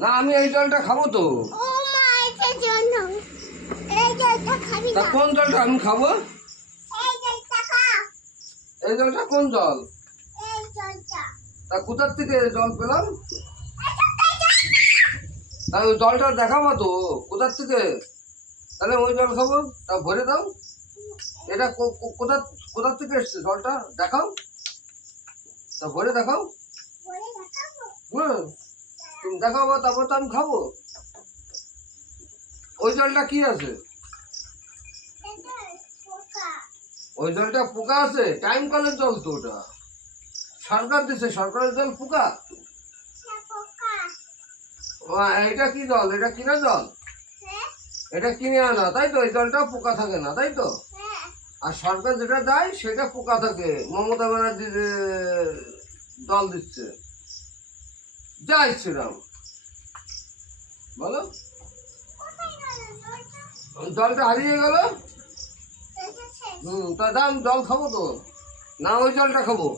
না আমি এই জলটা খাবো তো। ও মা এটার জন্য এই জলটা খাবি তা না। কোন জলটা আমি খাবো? এই জলটা খা। এই জলটা কোন জল? এই জলটা। তা কোথার থেকে জল পেলাম? এই জলটা। তা ওই জলটা দেখাবো তো কোথার থেকে, তাহলে ওই জল খাবো। তা ভরে দাও। এটা কোথার থেকে এসছে জলটা দেখাও, তা ভরে দেখাও। বলে দেখাবো। হুম, তুমি দেখাবো তারপর তো আমি খাবো। ওই জলটা কি আছে? এটা পোকা। ওই জলটা পোকা আছে? টাইম কলের জল তো ওটা, সরকার দিছে, সরকারের জল পোকা? সে পোকা। এটা কি জল? এটা কিনা জল? হ্যাঁ এটা কিনে আনা, তাই তো? এই জলটা পোকা থাকে না, তাই তো? হ্যাঁ। আর সরকার যেটা দেয় সেটা পোকা থাকে। মমতা ব্যানার্জি যে জল দিচ্ছে, জয় শ্রীরাম বলো। কোথায় গেল জলটা? জলটা হারিয়ে গেল। এসেছে। তা দাম জল খাবো তো, না ওই জলটা খাবো?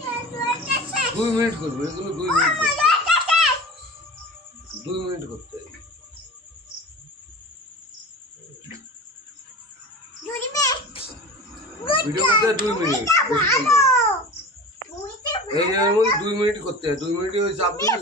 জলটা শেষ। 2 মিনিট করবো এগুলো, 2 মিনিট করতে, জলটা শেষ। 2 মিনিট করতে। ভিডিও করতে 2 মিনিট, ভালো। এই এর মধ্যে 2 মিনিট করতে হয়, 2 মিনিটে ওই চাপ দিলে